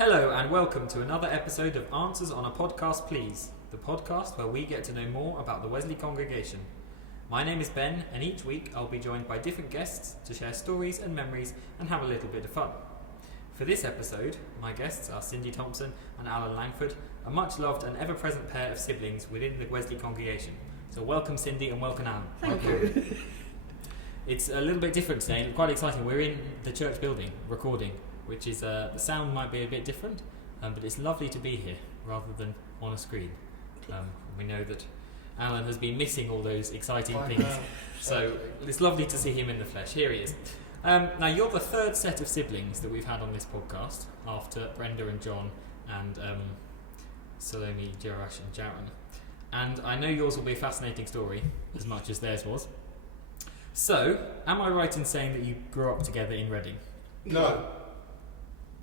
Hello and welcome to another episode of Answers on a Podcast Please, the podcast where we get to know more about the Wesley congregation. My name is Ben, and each week I'll be joined by different guests to share stories and memories and have a little bit of fun. For this episode, my guests are Cindy Thompson and Alan Langford, a much loved and ever-present pair of siblings within the Wesley congregation. So welcome Cindy and welcome Alan. Thank you. It's a little bit different today, quite exciting. We're in the church building recording, which is, the sound might be a bit different, but it's lovely to be here rather than on a screen. We know that Alan has been missing all those exciting things, so it's lovely to see him in the flesh. Here he is. Now, you're the third set of siblings that we've had on this podcast, after Brenda and John and Salome, Jerash and Jaron. And I know yours will be a fascinating story, as much as theirs was. So, am I right in saying that you grew up together in Reading? No.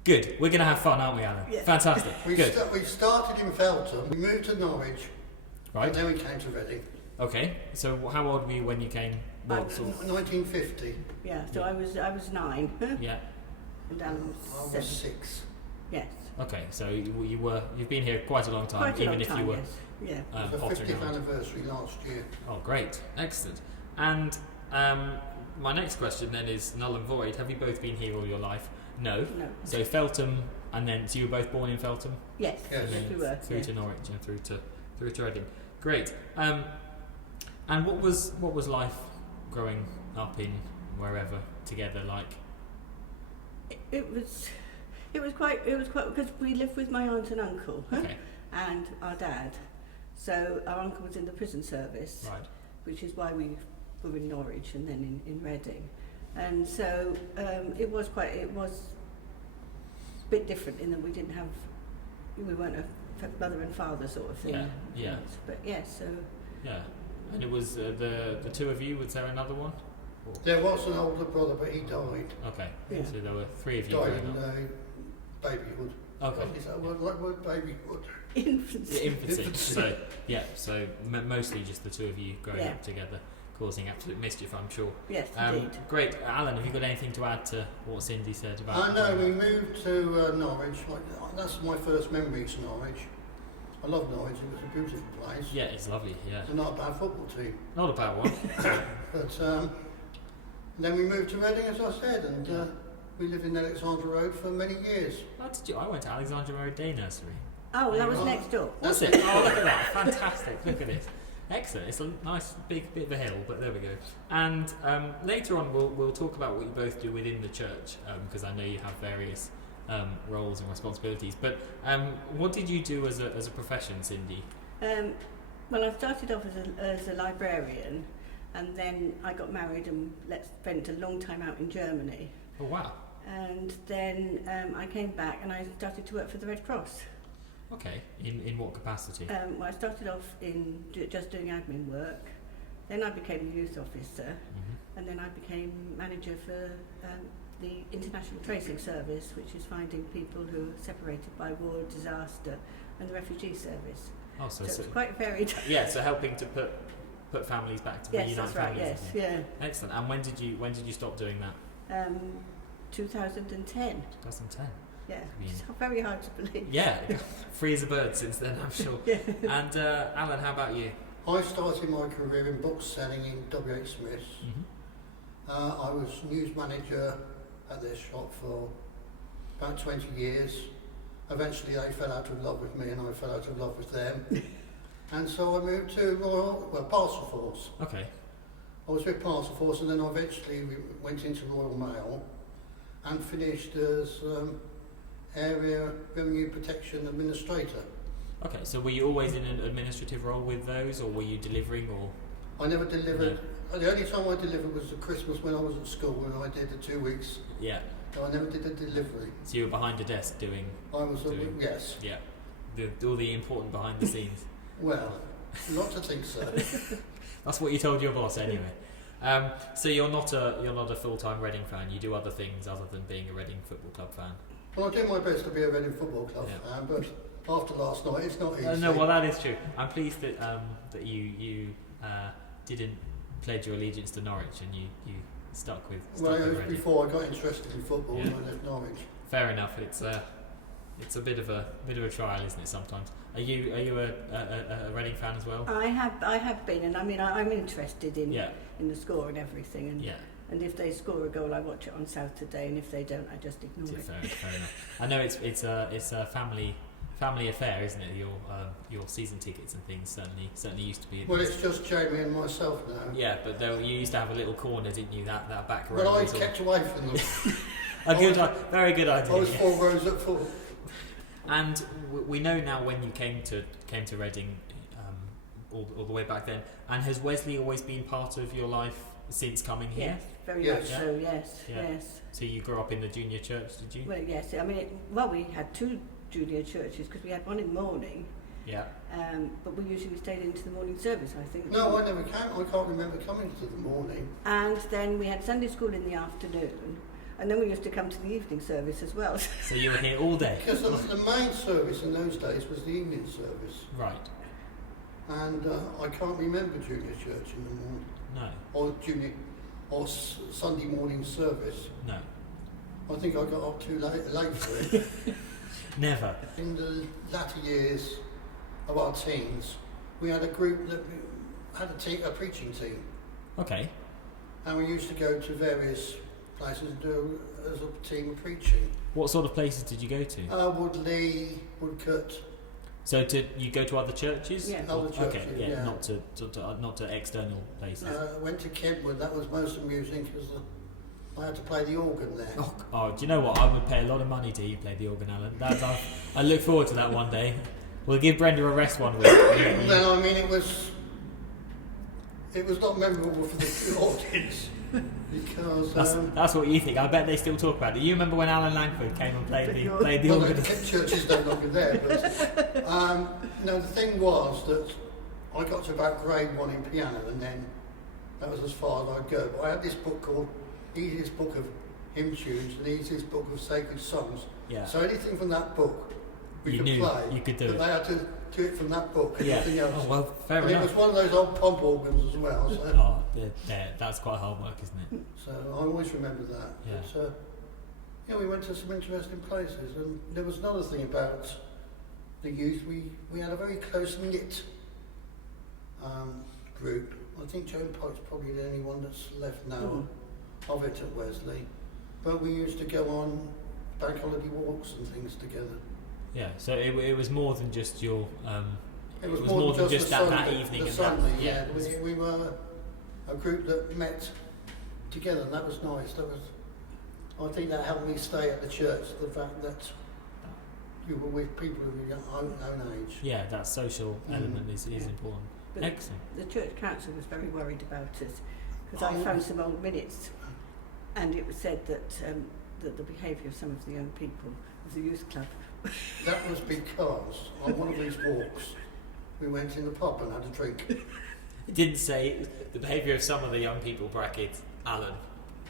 Good. We're going to have fun, aren't we, Alan? Yeah. Fantastic. Good. We started in Feltham, we moved to Norwich, Right. and then we came to Reading. Okay. So, how old were you when you came? What sort of- 1950. Yeah, so I was 9. Yeah. And Alan I was was 7. 6. Yes. Okay. So you've been here quite a long time, Quite a even long if time, you were yes. Yeah. It was the pottering 50th around. anniversary last year. Oh, great. Excellent. And my next question then is null and void. Have you both been here all your life? No. No. So Feltham, and then so you were both born in Feltham, Yes. Yes. and then We were. through yeah. to Norwich and through to Reading. Great. And what was life growing up in wherever together like? It was quite because we lived with my aunt and uncle Okay. and our dad. So our uncle was in the prison service, Right. which is why we were in Norwich and then in Reading. And so it was a bit different in that we weren't a mother and father sort of thing. Yeah, yeah. But yes, so Yeah. And it was the two of you. Was there another one? Or- There was an older brother, but he died. Okay. Yeah. So there were three of you Died growing in up. babyhood. Okay. Is that a word, babyhood? infancy. Yeah, infancy. Infancy. So mostly just the two of you growing Yeah. up together, causing absolute mischief, I'm sure. Yes, indeed. Great, Alan. Have you got anything to add to what Cindy said about? I know, we moved to Norwich. That's my first memories of Norwich. I love Norwich, it was a beautiful place. Yeah, it's lovely. Yeah, It's not a bad football team. not a bad one. But then we moved to Reading, as I said, and we lived in Alexandra Road for many years. How did you? I went to Alexandra Road Day Nursery. Oh, well, that was Oh. next door. That's it. Oh, look at that! Fantastic. Look at this. Excellent. It's a nice big bit of a hill, but there we go. And later on, we'll talk about what you both do within the church, because I know you have various roles and responsibilities. But what did you do as a profession, Cindy? Well, I started off as a librarian, and then I got married and spent a long time out in Germany. Oh wow. And then I came back and I started to work for the Red Cross. Okay. In what capacity? Well, I started off in just doing admin work. Then I became a youth officer, Mm-hmm. and then I became manager for the International Tracing Service, which is finding people who are separated by war, disaster, and the refugee service. Oh, so So it's quite varied. yeah. So helping to put families back to Yes, reunite that's right. families. Yes, again. yeah. Excellent. And when did you stop doing that? 2010. 2010. Yeah, mean- it's very hard to believe. Yeah, free as a bird since then, I'm sure. Yeah. And Alan, how about you? I started my career in book selling in W.H. Smith's. Mm-hmm. I was news manager at their shop for about 20 years. Eventually they fell out of love with me and I fell out of love with them. And so I moved to Parcel Force. Okay. I was with Parcel Force and then I eventually went into Royal Mail and finished as Area Revenue Protection Administrator. Okay, so were you always in an administrative role with those, or were you delivering, or? I never delivered. The only time I delivered was at Christmas when I was at school and I did the 2 weeks. Yeah. So I never did a delivery. So you were behind a desk doing? I was, Doing- yes. Yeah. All the important behind the scenes. Well, not to think so. That's what you told your boss anyway. So you're not a full-time Reading fan. You do other things other than being a Reading Football Club fan. Well, I do my best to be a Reading Football Club Yeah. fan, but after last night, it's not easy. No, well that is true. I'm pleased that that you didn't pledge your allegiance to Norwich and you stuck with Well, it with was Reading. before I got interested in football Yeah. and I left Norwich. Fair enough. It's It's a bit of a trial, isn't it? Sometimes. Are you a Reading fan as well? I have been, and I mean I'm interested in Yeah. in the score and everything, and Yeah. and if they score a goal, I watch it on Saturday, and if they don't, I just ignore it. Fair enough. I know it's a family affair, isn't it? Your season tickets and things certainly used to be. Well, it's just Jamie and myself now. Yeah, but you used to have a little corner, didn't you? That back row. Well, I was all- kept away from them. Very good idea. I was yes. 4 rows up full. And we know now when you came to Reading, all the way back then. And has Wesley always been part of your life since coming here? Yes, very Yes. much so. Yes, Yeah. yes. So you grew up in the junior church, did you? Well, yes. I mean, we had 2 junior churches because we had one in the morning, Yeah. but we usually stayed into the morning service, I think. No, I never came. I can't remember coming to the morning. And then we had Sunday school in the afternoon, and then we used to come to the evening service as well. So you were here all day. Because the main service in those days was the evening service. Right. And I can't remember junior church in the morning. No. Or Sunday morning service. No. I think I got up too late for it. Never. In the latter years of our teens, we had a group that had a preaching team. Okay. And we used to go to various places and do as a team of preaching. What sort of places did you go to? Woodley, Woodcut. So you go to other churches? Yeah. Other churches, Okay. Yeah. yeah. Not to external places. I went to Kentwood. That was most amusing because I had to play the organ there. Oh, do you know what? I would pay a lot of money to hear you play the organ, Alan. I look forward to that one day. We'll give Brenda a rest one week. Well, I mean, it was not memorable for the audience because that's what you think. I bet they still talk about it. You remember when Alan Langford came and played the well, organ? the church is no longer there. But no, the thing was that I got to about grade 1 in piano, and then that was as far as I'd go. But I had this book called Easiest Book of Hymn Tunes and Easiest Book of Sacred Songs. Yeah. So anything from that book we You could knew play. you could do but it. They had to do it from that book and Yeah. nothing else. Oh well, fair and enough. it was one of those old pump organs as well. So, Oh, yeah, that's quite hard work, isn't it? so I always remember that. Yeah. But, yeah, we went to some interesting places, and there was another thing about the youth. We had a very close knit group. I think Joan Pike's probably the only one that's left now of it at Wesley. But we used to go on bank holiday walks and things together. Yeah. So it was more than just your. It was more than just the that Sunday, evening the and Sunday, that. Yeah. We were a group that met together, and that was nice. I think that helped me stay at the church. The fact that you were with people of your own age. Yeah, that social element is important. But Excellent. the church council was very worried about us because I found some old minutes, and it was said that the behaviour of some of the young people of the youth club. That was because on one of these walks we went in the pub and had a drink. It didn't say the behaviour of some of the young people, brackets, Alan,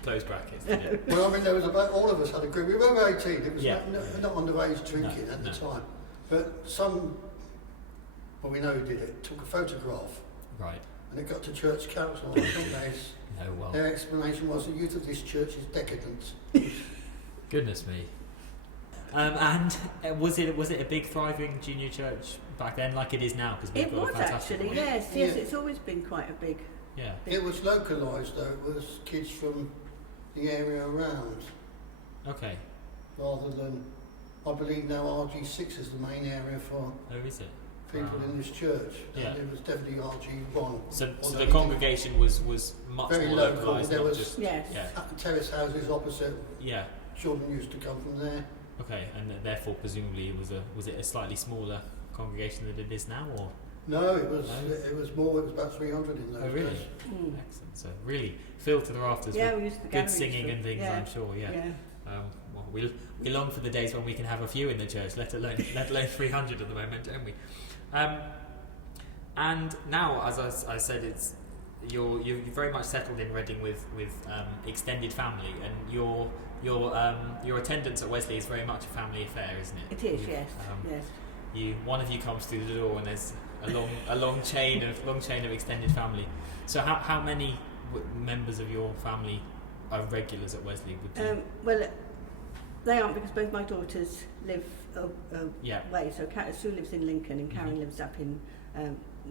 close brackets, did it? Well, I mean, there was about all of us had a group. We were over 18. It was Yeah. not underage drinking No, at the no. time, but some, well, we know who did it, took a photograph, Right. and it got to church council. I think No, well, their explanation was the youth of this church is decadent. goodness me. And was it a big thriving junior church back then, like it is now? Because we've It got was a fantastic actually, one. yes. Yeah. It's always been quite a big. Yeah. It was localised though. It was kids from the area around, Okay. rather than, I believe now RG6 is the main area for Oh, is it? people in this church. Yeah. And it was definitely RG1. So Although the it congregation was much Very more local. localised, There not was- just Yes. yeah, terrace houses opposite. yeah. Children used to come from there. Okay, and therefore presumably was it a slightly smaller congregation than it is now, or? No, it was No? it was more. It was about 300 in those Oh, really? days. Excellent. So really filled to the rafters Yeah, with we used to good galleries singing for- and things. yeah. I'm sure. Yeah. Yeah. Well, we long for the days when we can have a few in the church, let alone 300 at the moment, don't we? And now, as I said, it's you're very much settled in Reading with extended family, and your attendance at Wesley is very much a family affair, isn't it? It is, yes. Yes. One of you comes through the door, and there's a long chain of extended family. So how many members of your family are regulars at Wesley? Would you? Well, They aren't, because both my daughters live Yeah. away. So Sue lives in Lincoln and Karen lives up in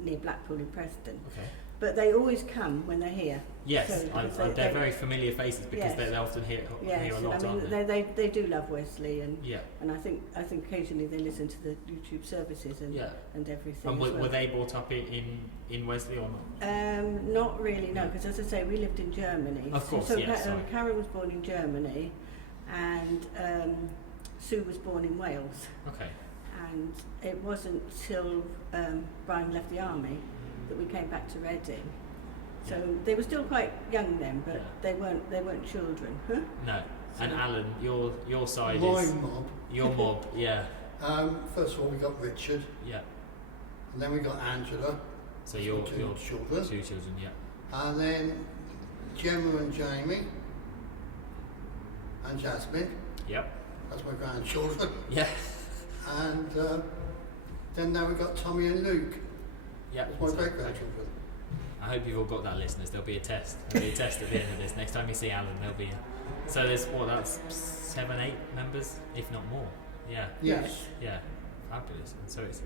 near Blackpool in Preston. Okay. But they always come when they're here. Yes, So they're very familiar faces because Yes. they often hear Yes, a and lot, I aren't mean they? they do love Wesley, and Yeah. and I think occasionally they listen to the YouTube services and Yeah. and everything. And as well. were they brought up in Wesley or not? Not really, no, because as I say, we lived in Germany. Of course, so yes, sorry. Karen was born in Germany, and Sue was born in Wales. Okay. And it wasn't till Brian left the army that we came back to Reading. So they were still quite young then, but they weren't children. Huh? No. So And Alan, your side My is mob. your mob. Yeah. First of all, we got Richard, Yeah. and then we got Angela, So your two children, two children. Yeah. and then Gemma and Jamie, and Jasmine. Yep. That's my grandchildren. Yeah. And then now we've got Tommy and Luke. Yep. That's my So- great grandchildren. I hope you've all got that, listeners. There'll be a test. There'll be a test at the end of this. Next time you see Alan, there'll be. So there's that's 7, 8 members, if not more. Yeah. Yes. Yeah. Fabulous. And so it's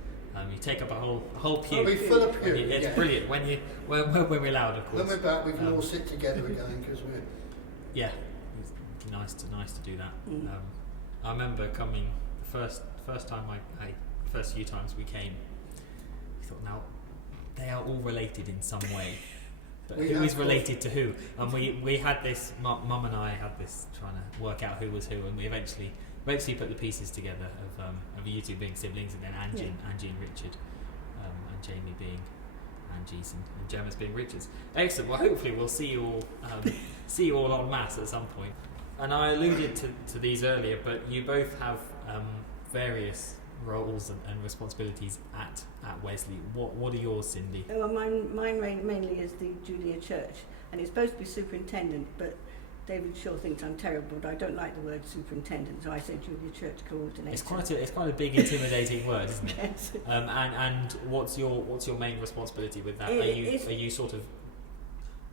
you take up a whole pew. It'll be full of pew. It's yeah. brilliant when we're allowed, of course. When we're back, we can all sit together again because we're. Yeah, it's nice to do that. Mm. I remember coming the first time first few times we came. We thought, now they are all related in some way, but who is related to who? And we had this. Mum and I had this trying to work out who was who, and we eventually put the pieces together of you two being siblings, and then Angie and Richard, and Jamie being Angie's and Gemma's being Richard's. Excellent. Well, hopefully we'll see you all en masse at some point. And I alluded to these earlier, but you both have various roles and responsibilities at Wesley. What are yours, Cindy? Well, mine mainly is the Junior Church, and it's supposed to be superintendent, but David Shaw thinks I'm terrible, but I don't like the word superintendent, so I say Junior Church coordinator. It's quite a big, intimidating word, isn't it? Yes. And what's your main responsibility with that? Are you sort of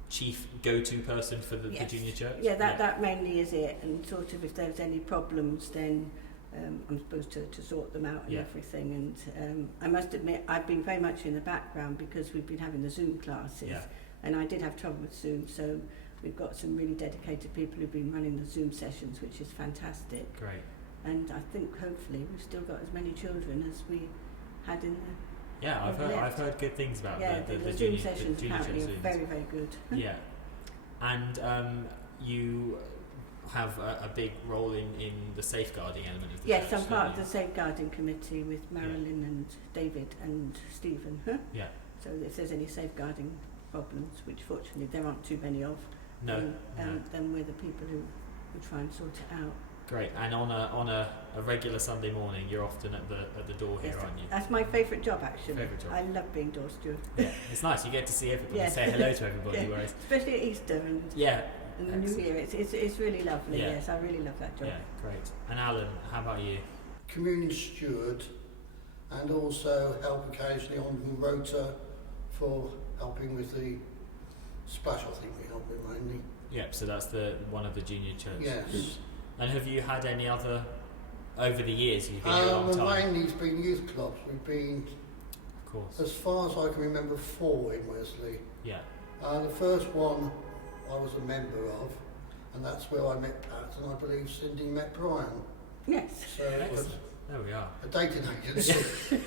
chief go-to person for the Junior Church? Yeah, that mainly is it, and sort of if there's any problems, then I'm supposed to sort them out and everything. And I must admit, I've been very much in the background because we've been having the Zoom classes, and I did have trouble with Zoom, so we've got some really dedicated people who've been running the Zoom sessions, which is fantastic. Great. And I think hopefully we've still got as many children as we had in the Yeah, I've heard good things about the Zoom junior, sessions junior apparently church are Zooms. very, very good. Yeah, and you have a big role in the safeguarding element of the Yes, church. I'm part of the safeguarding committee with Marilyn and David and Stephen. Yeah. So if there's any safeguarding problems, which fortunately there aren't too many of, No. then we're the people who try and sort it out. Great. And on a regular Sunday morning, you're often at the door here, Yes, aren't you? that's my favourite job actually. Favourite job. I love being door steward. Yeah, it's nice. You get to see everybody, Yes. say hello to everybody. Yeah. Whereas, Especially at Easter and the New excellent. Year. It's really lovely. Yeah. Yes, I really love that job. Yeah, great. And Alan, how about you? Communion steward, and also help occasionally on the rota for helping with the splash. I think we help with mainly. Yep. So that's one of the junior church. Yes. And have you had any other over the years? You've been here a long time. Mainly it's been youth clubs. We've been, Of course. as far as I can remember, 4 in Wesley. Yeah. The first one I was a member of, and that's where I met Pat, and I believe Cindy met Brian. Yes. So it was There we are. a dating agency.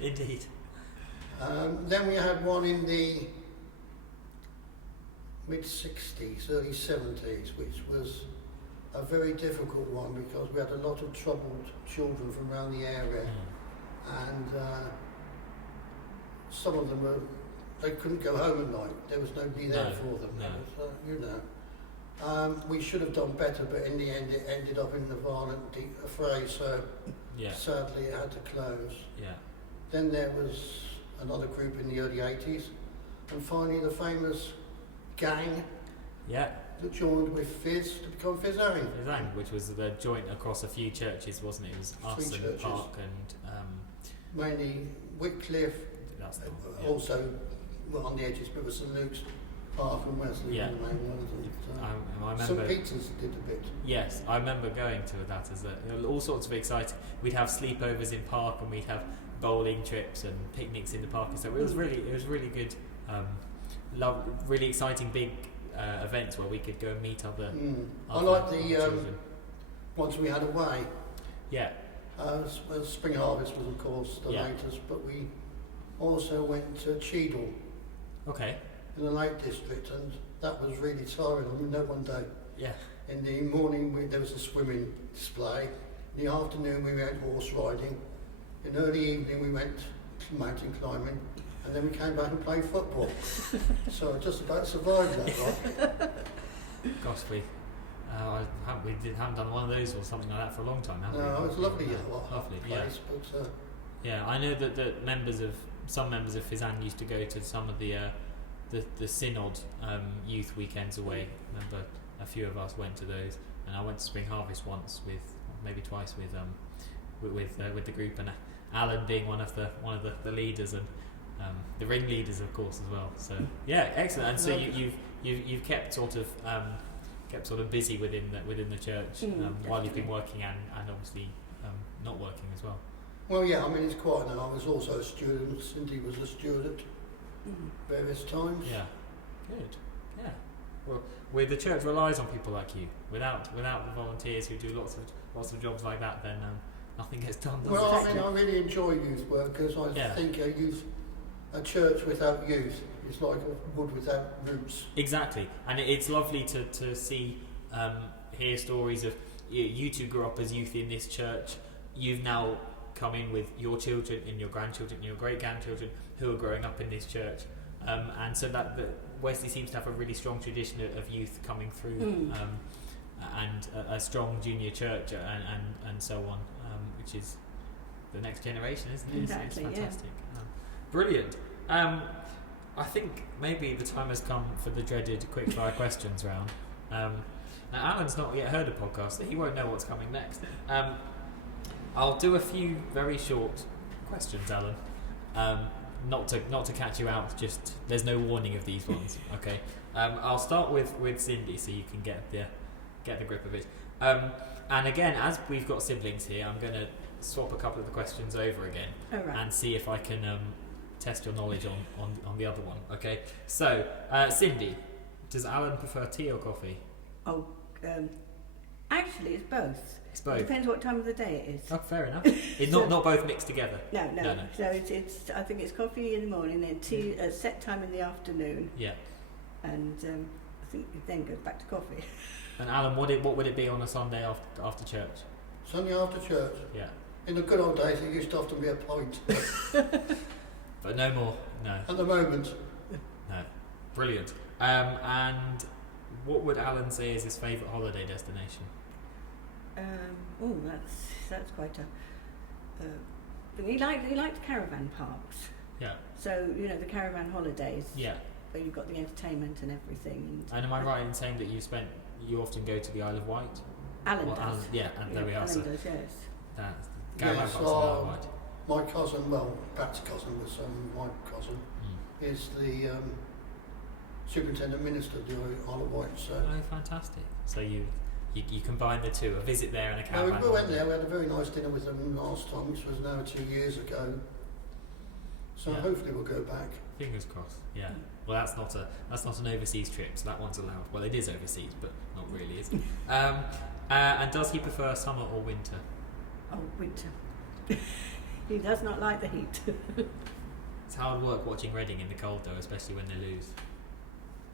Indeed. Then we had one in the mid-60s, early 70s, which was a very difficult one because we had a lot of troubled children from around the area, and some of them they couldn't go home at night. There was nobody there for them. No. We should have done better, but in the end it ended up in the violent affray, so sadly it had to close. Yeah. Then there was another group in the early 80s, and finally the famous gang that joined with Fizz to become Fizzang. Fizzang, which was the joint across a few churches, wasn't it? It was us 3 and churches. Park and Mainly Wycliffe, that's the one. also on the edges, but with St Luke's Park and Wesley Yeah. were the main ones. And, I remember. St Peter's did a bit. Yes, I remember going to that as all sorts of exciting. We'd have sleepovers in park, and we'd have bowling trips and picnics in the park and stuff. It was really good. Really exciting big events where we could go and meet other. I like other the children. ones we had away. Yeah. Spring Harvest was of course the Yeah. latest, but we also went to Cheadle Okay. in the Lake District, and that was really tiring. I mean, one day Yeah. in the morning there was a swimming display. In the afternoon we went horse riding. In the early evening we went mountain climbing, and then we came back and played football. So I just about survived that one. Gosh, we haven't done one of those or something like that for a long time, have we? No, it was lovely. Lovely. Place, but Yeah, I know that some members of Fizan used to go to some of the Synod youth weekends away. I remember a few of us went to those, and I went to Spring Harvest once maybe twice with the group, and Alan being one of the leaders and the ringleaders of course as well. So yeah, excellent. And so you've kept sort of busy within the church while you've been working and obviously not working as well. well, yeah. I mean, it's quiet now. I was also a student. Cindy was a student various times. Yeah, good. Yeah. Well, the church relies on people like you. Without the volunteers who do lots of jobs like that, then nothing gets done. Does Well, it? I mean, I really enjoy youth work because I think a church without youth is like a wood without roots. Exactly, and it's lovely to see, hear stories of you two grew up as youth in this church. You've now come in with your children and your grandchildren and your great-grandchildren who are growing up in this church, and so that Wesley seems to have a really strong tradition of youth coming through, and a strong junior church and so on, which is the next generation, isn't it? Exactly, it's fantastic. Brilliant. I think maybe the time has come for the dreaded quickfire questions round. Now Alan's not yet heard a podcast, so he won't know what's coming next. I'll do a few very short questions, Alan. Not to catch you out. Just there's no warning of these ones. Okay. I'll start with Cindy, so you can get the grip of it. And again, as we've got siblings here, I'm going to swap a couple of the questions over again and see if I can test your knowledge on the other one. Okay. So, Cindy, does Alan prefer tea or coffee? Oh, actually, it's both. It's both. It depends what time of the day it is. Oh, fair enough. It's not both mixed together. No. No. So it's I think it's coffee in the morning, then tea at set time in the afternoon. Yeah. And I think it then goes back to coffee. And Alan, what would it be on a Sunday after church? Sunday after church. Yeah. In the good old days, it used to often be a pint. But no more. No. At the moment, No. Brilliant. And what would Alan say is his favourite holiday destination? That's quite a. He liked caravan parks. Yeah. So the caravan holidays. Yeah. Where you've got the entertainment and everything. And am I right in saying that you often go to the Isle of Wight? Alan Well, does. and there we are. Alan So does, yes. that's caravan Yes, parks on the Isle of Wight. my cousin, well, Pat's cousin was my cousin, is the superintendent minister of the Isle of Wight. So. Oh, fantastic! So you combine the two, a visit there and a No, caravan. we went there. We had a very nice dinner with them last time, which was now 2 years ago. So Yeah. hopefully we'll go back. Fingers crossed. Yeah. Well, that's not an overseas trip, so that one's allowed. Well, it is overseas, but not really, is it? And does he prefer summer or winter? Oh, winter. He does not like the heat. It's hard work watching Reading in the cold, though, especially when they lose.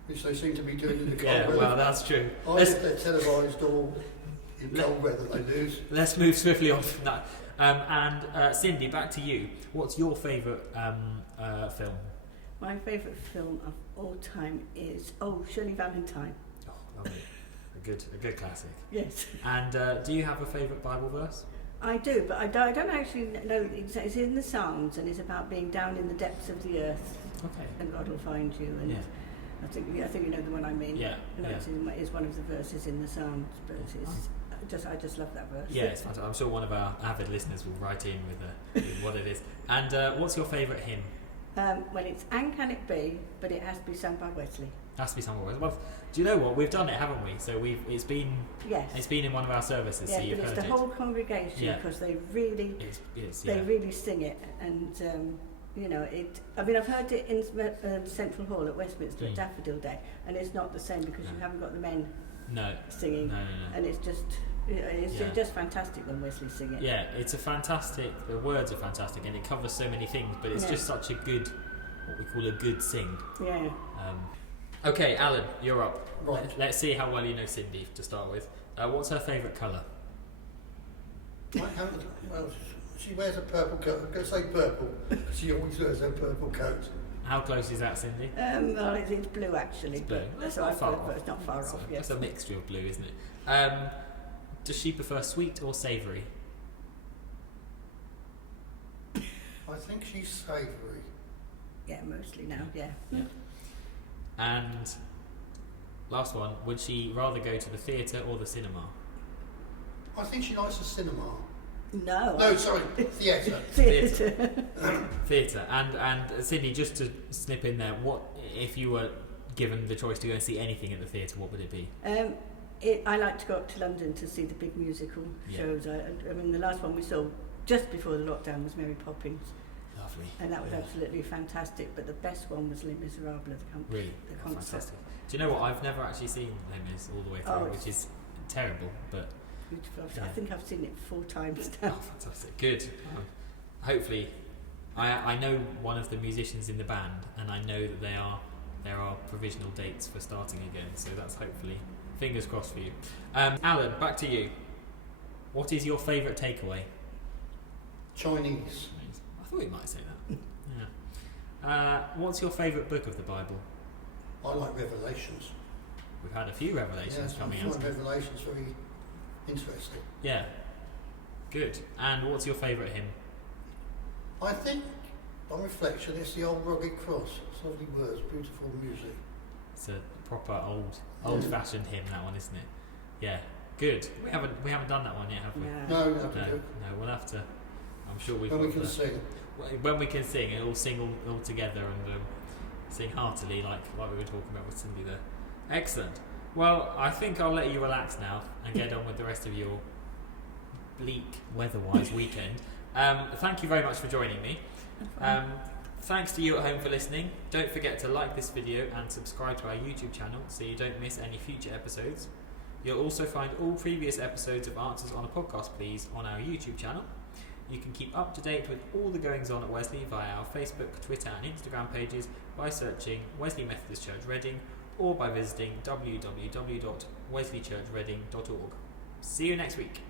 Which they seem to be doing in the cold Yeah, weather. well, that's true. If they're televised all in cold weather, they lose. Let's move swiftly on from that. And Cindy, back to you. What's your favourite film? My favourite film of all time is Shirley Valentine. Oh, lovely. A good classic. Yes. And do you have a favourite Bible verse? I do, but I don't actually know exactly. It's in the Psalms and it's about being down in the depths of the earth. Okay. And God will find you. And Yeah. I think you know the one I mean. Yeah. It's one of the verses in the Psalms, but I just love that verse. Yeah, it's fantastic. I'm sure one of our avid listeners will write in with what it is. And what's your favourite hymn? Well, it's And Can It Be, but it has to be sung by Wesley. Has to be somewhere. Well, do you know what? We've done it, haven't we? So it's been Yes. in one of our services. Yeah, so you've but it's heard the it. whole congregation because they really Yeah. really sing it, and you know it. I mean, I've heard it in Central Hall at Westminster at Daffodil Day, and it's not the same because you haven't got the men singing, and it's just just fantastic when Wesley sing it. Yeah, it's a fantastic. The words are fantastic, and it covers so many things. But it's just such a good, what we call a good sing. Yeah. Okay, Alan, you're up. Right. Let's see how well you know Cindy to start with. What's her favourite colour? Well, she wears a purple coat. I'm going to say purple. She always wears a purple coat. How close is that, Cindy? Well, it's blue actually, It's blue. but That's not far off. but it's not far off. Yes. It's a mixture of blue, isn't it? Does she prefer sweet or savoury? I think she's savoury. Yeah, mostly now. Yeah. And last one, would she rather go to the theatre or the cinema? I think she likes the cinema. No. No, sorry, theatre. Theatre. And Cindy, just to snip in there, what if you were given the choice to go and see anything at the theatre? What would it be? I like to go up to London to see the big musical shows. I mean, the last one we saw just before the lockdown was Mary Poppins. Lovely. And that was absolutely fantastic. But the best one was Les Miserables, Really? the concert. Fantastic. Do you know what? I've never actually seen Les Mis all the way through, which is terrible, but beautiful. I think I've seen it 4 times now. Oh, fantastic. Good. Hopefully, I know one of the musicians in the band, and I know that there are provisional dates for starting again, so that's hopefully fingers crossed for you. Alan, back to you. What is your favourite takeaway? Chinese. I thought you might say that. Yeah. What's your favourite book of the Bible? I like Revelations. We've had a few revelations coming I out. find Revelations very interesting. Yeah. Good. And what's your favourite hymn? I think, on reflection, it's the Old Rugged Cross. It's lovely words, beautiful music. It's a proper old-fashioned hymn, that one, isn't it? Yeah. Good. We haven't done that one yet, have we? No, we have to do. No, we'll have to. I'm sure we've. When we can sing. When we can sing, and all sing all together and sing heartily, like we were talking about with Cindy there. Excellent. Well, I think I'll let you relax now and get on with the rest of your bleak weather-wise weekend. Thank you very much for joining me. Thanks to you at home for listening. Don't forget to like this video and subscribe to our YouTube channel so you don't miss any future episodes. You'll also find all previous episodes of Answers on a Podcast Please on our YouTube channel. You can keep up to date with all the goings on at Wesley via our Facebook, Twitter and Instagram pages by searching Wesley Methodist Church Reading or by visiting www.wesleychurchreading.org. See you next week.